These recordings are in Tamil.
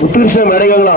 முத்துகிருஷ்ணன் அடைகளா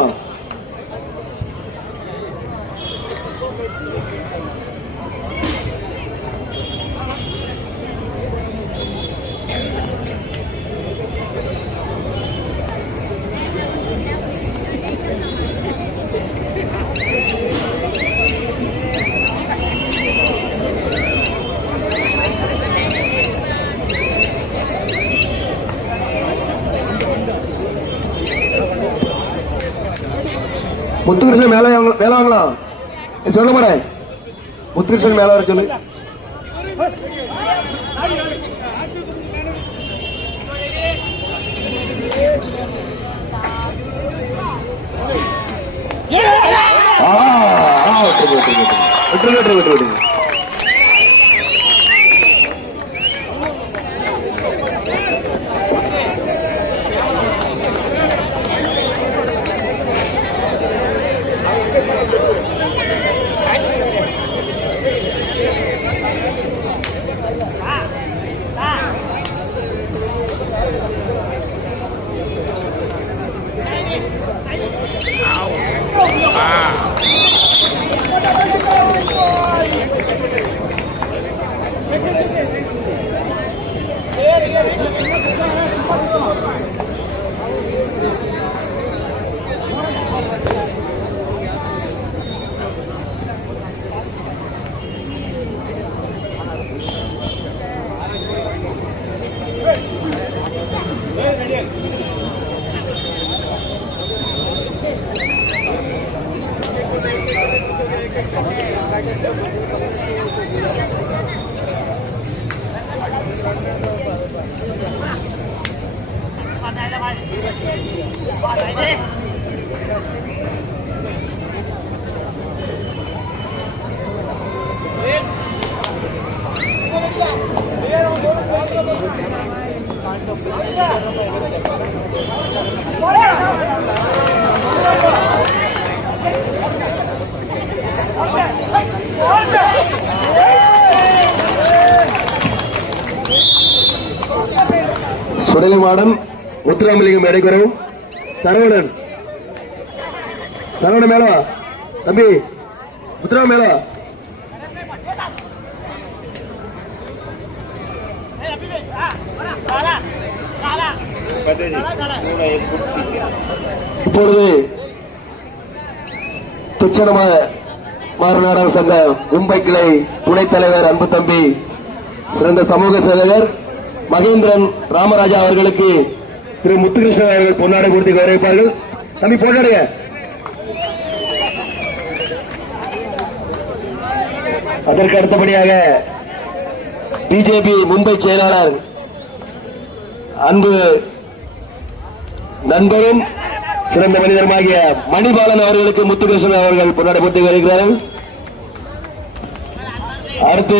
முத்துகிருஷ்ணன் மேல வாங்கலாம் சொல்ல போறேன். முத்துகிருஷ்ணன் மேல வர சொல்லு. விட்டு சுடலை மாடம் முத்துராமலிங்கம் மேடைக்குறவும். சரவணன் மேலவா தம்பி, முத்துராம மேலவா. இப்பொழுது துச்சனம மாறுநாடக சங்க மும்பை கிளை துணைத் தலைவர் அன்பு தம்பி, சிறந்த சமூக சேவகர் மகேந்திரன் ராமராஜா அவர்களுக்கு திரு முத்துகிருஷ்ணன் அவர்கள் பொன்னாடை கொடுத்து கௌரவிப்பார்கள். தம்பி போட்டாடுங்க. அதற்கு அடுத்தபடியாக பிஜேபி மும்பை செயலாளர் அன்பு நண்பரும் சிறந்த மனிதருமாகிய மணிபாலன் அவர்களுக்கு முத்துகிருஷ்ணன் அவர்கள் பொன்னாடை கொடுத்து வருகிறார்கள். அடுத்து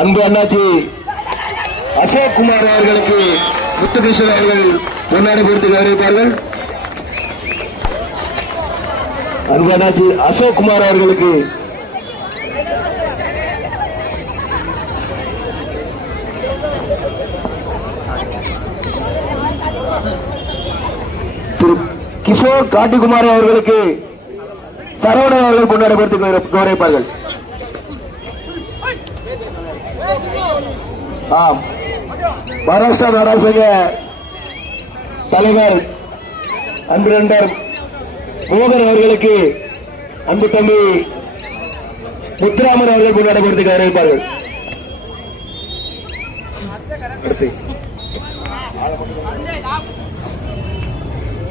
அன்பு அண்ணாச்சி அசோக் குமார் அவர்களுக்கு முத்துகிருஷ்ணன் அவர்கள் பொன்னாடை கொடுத்து கௌரவிப்பார்கள். அன்பு அண்ணாச்சி அசோக் குமார் அவர்களுக்கு திரு கிஷோர் காட்டிக்குமார் அவர்களுக்கு சரவணன் அவர்கள் பொன்னாடை கொடுத்து கௌரவிப்பார்கள். மகாராஷ்டிரா நாடாளுமன்ற தலைவர் அன்பு நண்பர் மோகன் அவர்களுக்கு அன்பு தம்பி முத்துராமன் அவர்கள் பொன்னாடை கொடுத்து கௌரவிப்பார்கள்.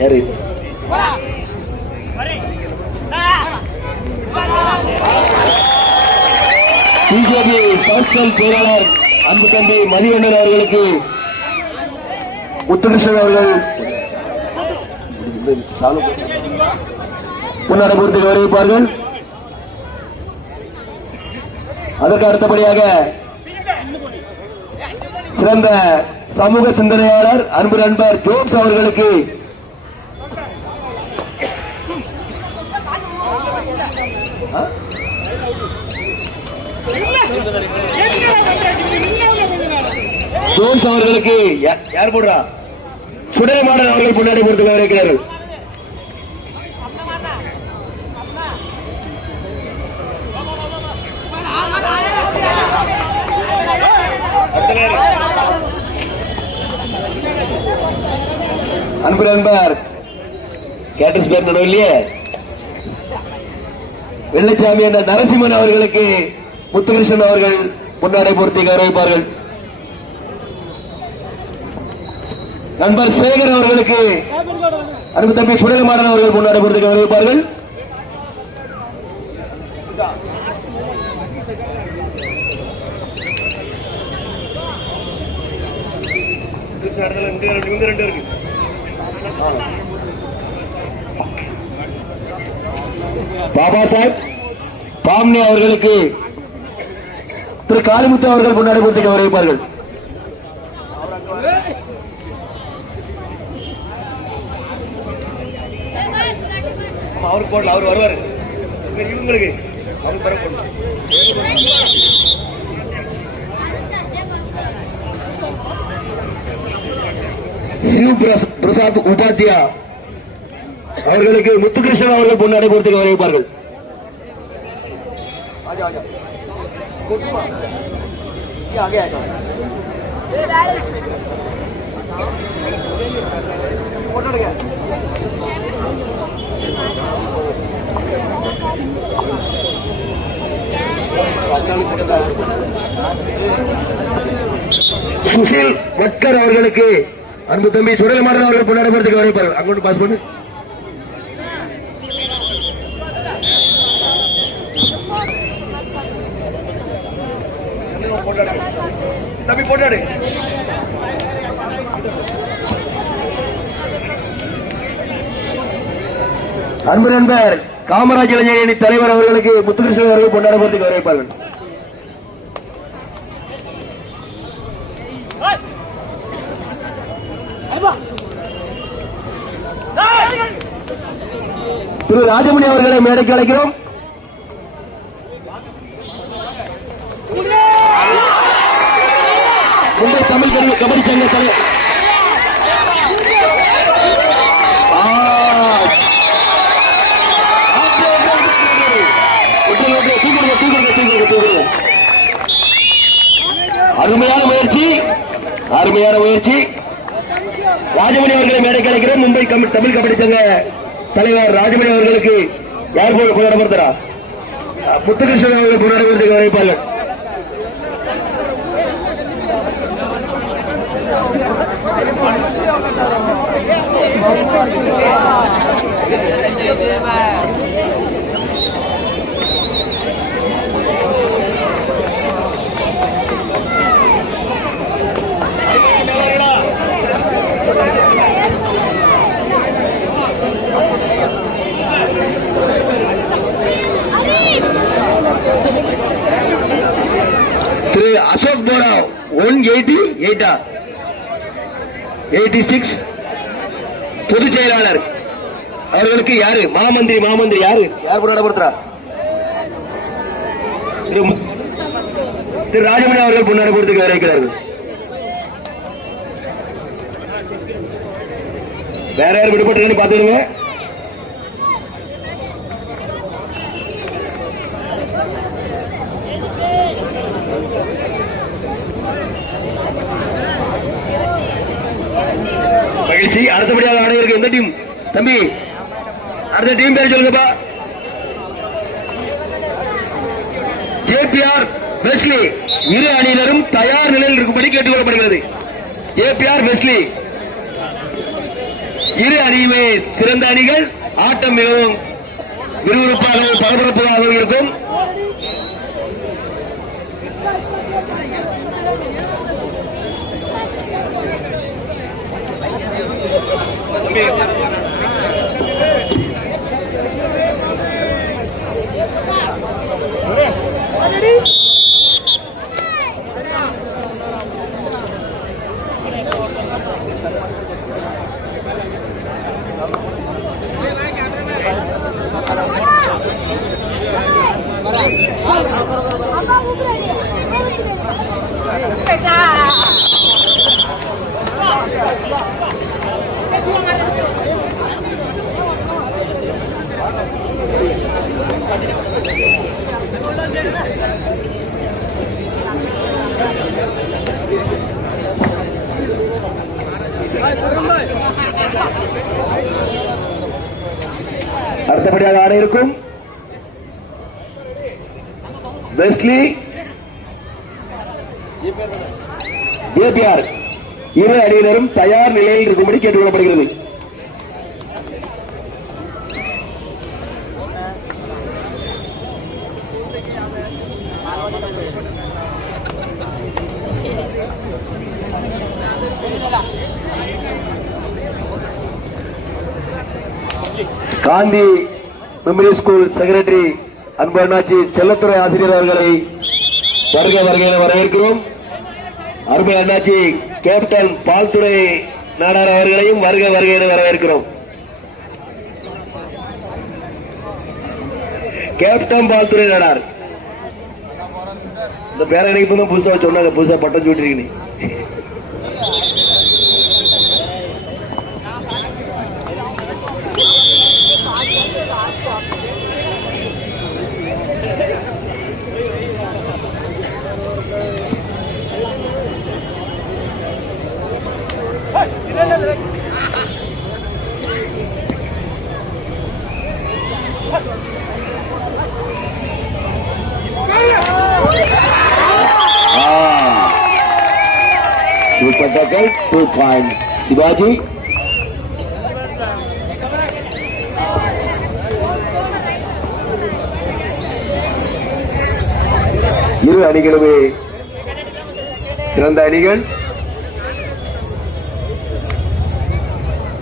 யாரு பிஜேபி சவுத் செயலாளர் அன்பு தம்பி மதிவண்ணன் அவர்களுக்கு முத்துகிருஷ்ணன் அவர்கள் பொன்னாடை கொடுத்து கௌரவிப்பார்கள். அதற்கு அடுத்தபடியாக சிறந்த சமூக சிந்தனையாளர் அன்பு நண்பர் ஜோப்ஸ் அவர்களுக்கு ஜோன்ஸ் அவர்களுக்கு யார் போடுறா சுடலைமாடன் அவர்கள் பொன்னாடை கொடுத்து கௌரவிக்கிறார்கள். அன்பு நண்பர் கேட்டஸ் பேர் இல்லையே வெள்ளச்சாமி என்ற நரசிம்மன் அவர்களுக்கு முத்துகிருஷ்ணன் அவர்கள் பொன்னாடை பொருத்தி கௌரவிப்பார்கள். நண்பர் சேகர் அவர்களுக்கு அன்பு தம்பி சுடலைமாடன் அவர்கள் பொன்னாடை பொருத்தி கௌரவிப்பார்கள். பாபா சாஹிப் பாம்னே அவர்களுக்கு திரு காளிமுத்து அவர்கள் பொன்னாடை கொடுத்து கௌரவிப்பார்கள். அவருக்கு போடல, அவர் வருவார். இவங்களுக்கு சிவ் பிரசாத் உபாத்யா அவர்களுக்கு முத்துகிருஷ்ணன் அவர்கள் பொன்னாடை கொடுத்து கௌரவிப்பார்கள். சுஷில் வட்கர் அவர்களுக்கு அன்பு தம்பி சுடலைமாடன் அவர்கள் பொன்னாடை கொடுத்து கௌரவிப்பார்கள். அங்கோட்டு பாஸ் பண்ணு. தம்பி போட்டாடு. அன்பு நண்பர் காமராஜ் இளைஞர் அணி தலைவர் அவர்களுக்கு முத்துகிருஷ்ணன் அவர்கள் பொன்னாடை கொடுத்து கௌரவிப்பார்கள். திரு ராஜமணி அவர்களை மேடைக்கு அழைக்கிறோம். மும்பை தமிழ் கபடி சங்க தலைவர் அருமையான முயற்சி, அருமையான முயற்சி. ராஜமணி அவர்களை மேடைக்கு அழைக்கிறோம். மும்பை தமிழ் கபடி சங்க தலைவர் ராஜமணி அவர்களுக்கு யார் போல பொன்னாடை பொறுத்தரா முத்துகிருஷ்ணன் அவர்கள் பொன்னாடை பொறுத்து கௌரவிப்பார்கள். 188 86 பொதுச் செயலாளர் அவர்களுக்கு யாரு மாமந்திரி யாரு யார் பொன்னாடப்படுத்துறா திரு ராஜமணி அவர்கள் பொன்னாடப்படுத்துக்கு வரவேற்கிறார்கள். வேற யார் விடுபட்டு பாத்துடுங்க. மகிழ்ச்சி. அடுத்தபடியாக ஆணையருக்கு எந்த டீம் தம்பி? அடுத்த டீம் பேர் சொல்லுங்கப்பா. ஜேபிஆர் வெஸ்லி இரு அணியினரும் தயார் நிலையில் இருக்கும்படி கேட்டுக் கொள்ளப்படுகிறது. ஜேபிஆர் வெஸ்லி இரு அணியுமே சிறந்த அணிகள். ஆட்டம் மிகவும் விறுவிறுப்பாகவும் பரபரப்பாகவும் இருக்கும். அடுத்தபடியாக ஆட இருக்கும் வெஸ்லி ஜேபிஆர் இரு அணியினரும் தயார் நிலையில் இருக்கும்படி கேட்டுக் கொள்ளப்படுகிறது. காந்தி மெமரி ஸ்கூல் செக்ரட்டரி அன்பு அண்ணாச்சி செல்லத்துறை ஆசிரியர் அவர்களை வருக வருகையில வரவேற்கிறோம். அருமை அண்ணாச்சி கேப்டன் பால்துறை நாடார் அவர்களையும் வருக வருகையில வரவேற்கிறோம். கேப்டன் பால்துறை நாடார் இந்த பேரணிக்கு இப்பதான் புதுசா சொன்னாங்க. புதுசா பட்டம் சூட்டிருக்கீங்க. Super tackle, 2 point. Shivaji. இரு அணிகளுமே சிறந்த அணிகள்.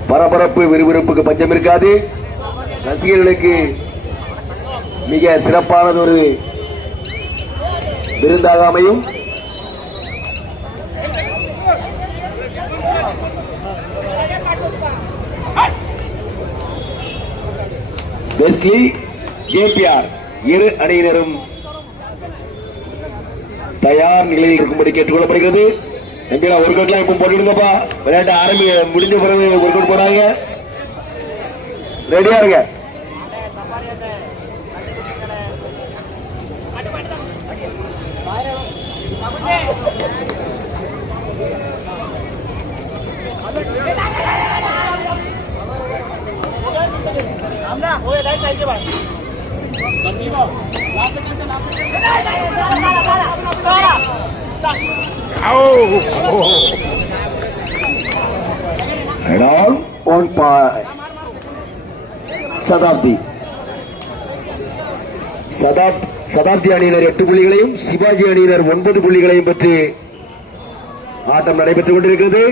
பரபரப்பு விறுவிறுப்புக்கு பஞ்சம் இருக்காது. ரசிகர்களுக்கு மிக சிறப்பானது ஒரு விருந்தாக அமையும். வெஸ்லி ஜேபிஆர் இரு அணியினரும் தயார் நிலையில் இருக்கும்படி கேட்டுக் கொள்ளப்படுகிறது. ஒரு கோட்லாம் இப்ப போட்டுடுங்கப்பா. விளையாட்டு ஆரம்பி முடிஞ்ச பிறகு ஒரு கோட் போடாங்க. ரெடியா இருங்க. சதாப்தி அணியினர் 8 புள்ளிகளையும் சிவாஜி அணியினர் 9 புள்ளிகளையும் பெற்று ஆட்டம் நடைபெற்றுக் கொண்டிருக்கிறது.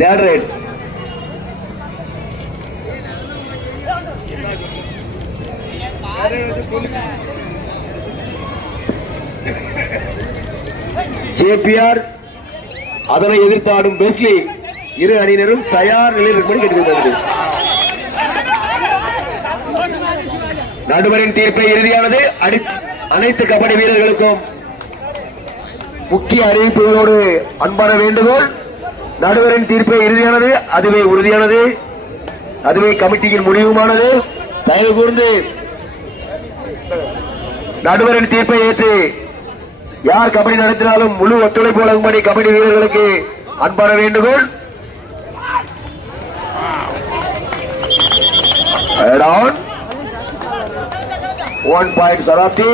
Third right. ஜேபிஆர் அதனை எதிர்த்து ஆடும் பெஸ்லி. இரு அணியினரும் தயார் நிலையில் இருக்கும்படி கேட்டுக்கொண்டது. நடுவரின் தீர்ப்பை இறுதியானது. அனைத்து கபடி வீரர்களுக்கும் முக்கிய அறிவிப்புகளோடு அன்பான வேண்டுகோள். நடுவரின் தீர்ப்பை இறுதியானது. அதுவே உறுதியானது. அதுவே கமிட்டியின் முடிவுமானது. தயவு கூர்ந்து நடுவரின் தீர்ப்பை ஏற்று யார் கபடி நடத்தினாலும் முழு ஒத்துழைப்பு வழங்கும்படி கபடி வீரர்களுக்கு அன்பான வேண்டுகோள். 1 point Sarathi.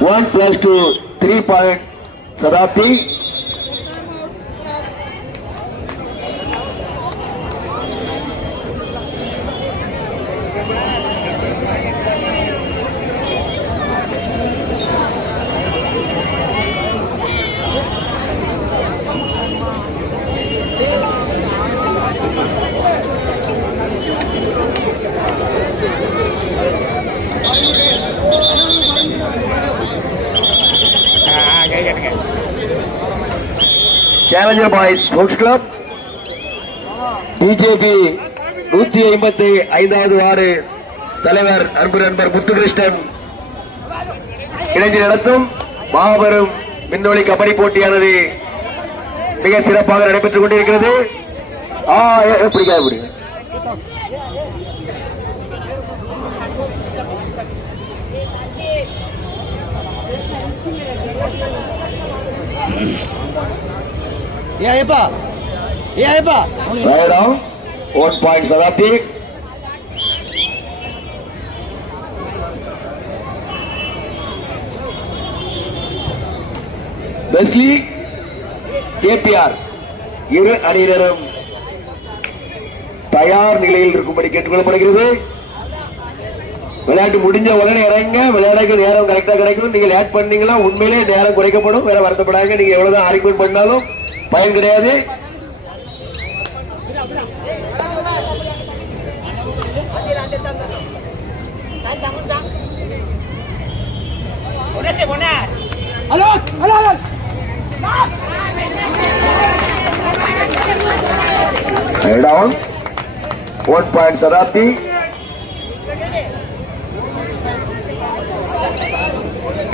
+2 3 point Sarathi. Challenger Boys Sports Club BJP 155வது வார்டு தலைவர் அன்பு நண்பர் முத்துகிருஷ்ணன் இணைந்து நடத்தும் மாபெரும் விண்ணொலி கபடி போட்டியானது மிக சிறப்பாக நடைபெற்றுக் கொண்டிருக்கிறது. பிடிக்காது Right on. 1 point Sarathi. Wesley, KPR இரு அணியினரும் தயார் நிலையில் இருக்கும்படி கேட்டுக்கொள்ளப்படுகிறது. விளையாட்டு முடிஞ்ச உடனே இறங்க. விளையாடுக்கு நேரம் கரெக்டா கிடைக்கும். நீங்க லேட் பண்ணீங்களா உண்மையிலே நேரம் குறைக்கப்படும். வேற வருத்தப்படாங்க. நீங்க எவ்வளவுதான் ஆர்குமெண்ட் பண்ணாலும் பயன் கிடையாது. Down 1 point Sarathi.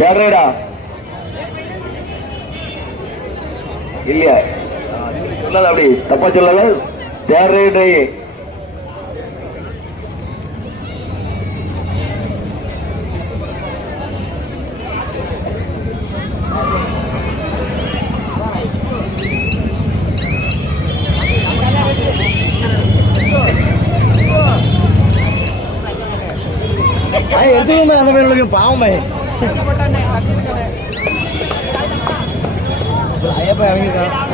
Carrera இல்லையா சொல்லாத அப்படி தப்பா சொல்லாத. தேர்ட் எடுத்துக்கோமே அந்த பேர் பாவமே.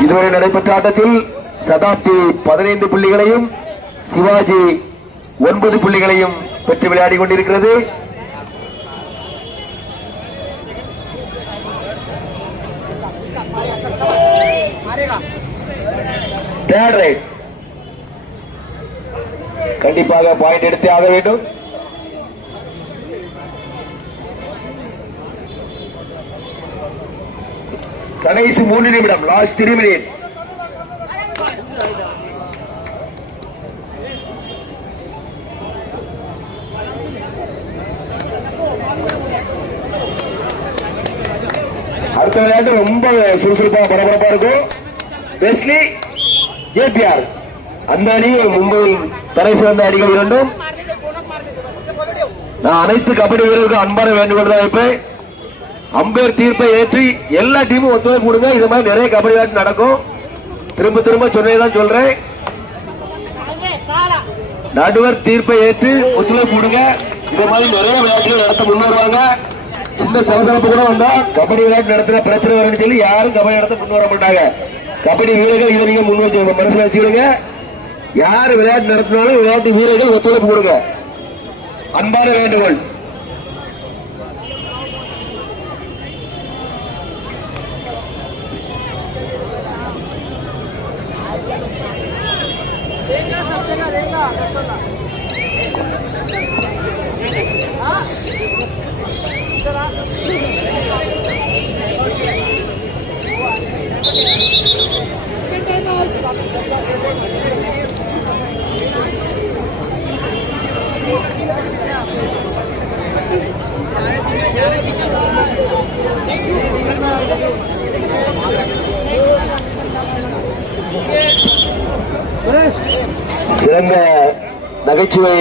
இதுவரை நடைபெற்ற ஆட்டத்தில் சதாப்தி 15 புள்ளிகளையும் சிவாஜி 9 புள்ளிகளையும் பெற்று விளையாடி கொண்டிருக்கிறது. தேர்ட் ரைட் கண்டிப்பாக பாயிண்ட் எடுத்தே ஆக வேண்டும். கடைசி 3 நிமிடம். Last 3 minute. அடுத்த விளையாட்டு ரொம்ப சுறுசுறுப்பா பரபரப்பா இருக்கும். வெஸ்லி ஜேபிஆர் அந்த அணி மும்பையில் தலை சிறந்த அணிகள் இரண்டும். நான் அனைத்து கபடி வீரர்களுக்கு அன்பான வேண்டுகோள் தான் வைப்பேன். அம்பேர் தீர்ப்பை ஏற்றி எல்லா டீமும் ஒத்துழைப்பு கொடுங்க. இது மாதிரி நிறைய கபடி விளையாட்டு நடக்கும். திரும்ப திரும்ப சொன்னதான் சொல்றேன். நடுவர் தீர்ப்பை ஏற்று ஒத்துழைப்பு கொடுங்க. இது மாதிரி நிறைய விளையாட்டுகள் நடத்த முன்வருவாங்க. சின்ன சலசலப்பு கூட வந்தா கபடி விளையாட்டு நடத்தின பிரச்சனை வரும்னு சொல்லி யாரும் கபடி நடத்த முன் வர மாட்டாங்க. கபடி வீரர்கள் இதை நீங்க முன் வச்சு மனசுல வச்சுக்கிடுங்க. யார் விளையாட்டு நடத்தினாலும் விளையாட்டு வீரர்கள் ஒத்துழைப்பு கொடுங்க. அன்பான வேண்டுகோள். சிறந்த நகைச்சுவை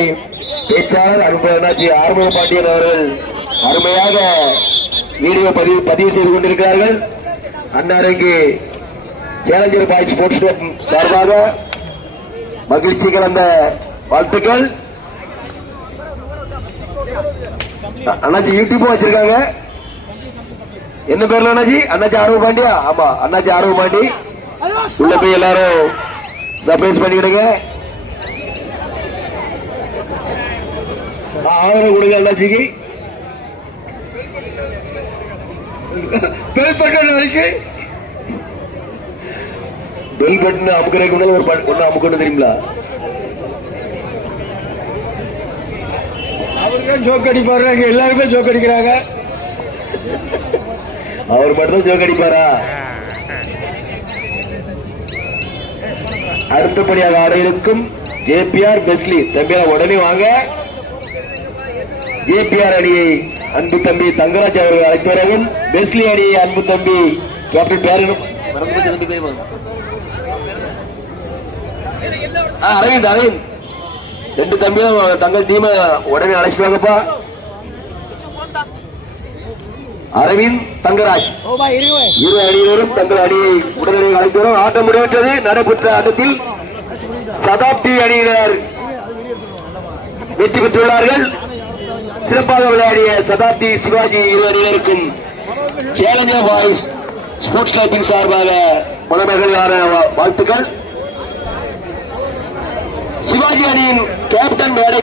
பேச்சாளர் அனுபவனாச்சி ஆறுமுக பாண்டியன் அவர்கள் அருமையாக வீடியோ பதிவு செய்து கொண்டிருக்கிறார்கள். அன்னாருக்கு சேலஞ்சர் பாய் ஸ்போர்ட்ஸ் கிளப் சார்பாக மகிழ்ச்சி கலந்த வாழ்த்துக்கள். அண்ணாச்சி யூடியூப் வச்சிருக்காங்க. என்ன பேர்ல அண்ணாச்சி? அண்ணாச்சி ஆர்வ பாண்டியா? ஆமா, அண்ணாச்சி ஆர்வ பாண்டி. உள்ள போய் எல்லாரும் சர்ப்ரைஸ் பண்ணிக்கிடுங்க. ஆவரம் கொடுங்க அண்ணாச்சிக்கு. பெல் பட்டன் வரைக்கும் பெல் பட்டன் அமுக்கிறதுக்கு முன்னால ஒரு ஒண்ணு அமுக்கணும் தெரியுங்களா? அவருக்கே ஜோக் அடிப்பாரு. எல்லாருமே ஜோக் அடிக்கிறாங்க. அவர் மட்டும் ஜோக் அடிப்பாரா? அடுத்தபடியாக ஆட இருக்கும் ஜேபிஆர் பெஸ்லி. தம்பியா உடனே வாங்க. ஜேபிஆர் அணியை அன்பு தம்பி தங்கராஜ் அவர்கள் அழைத்து வரவும், பெஸ்லி அணியை அன்பு தம்பி கேப்டன் பேரனும் அரவிந்த் அரவிந்த் ரெண்டு தம்பியும் தங்கள் டீம உடனே அழைச்சிட்டு வாங்கப்பா. அரவிந்த் தங்கராஜ் இரு அணியினரும் தங்கள் அணியை உடனடியாக அழைத்து வரும். ஆட்டம் முடிவெற்றது. நடைபெற்ற ஆட்டத்தில் சதாப்தி அணியினர் வெற்றி பெற்றுள்ளார்கள். சிறப்பாக விளையாடிய சதாப்தி சிவாஜி இரு அணியினருக்கும் சேலஞ்சர் பாய்ஸ் ஸ்போர்ட்ஸ் கிளப்பின் சார்பாக மனமகிழ்வான வாழ்த்துக்கள். சிவாஜி அணியின் கேப்டன் மேடை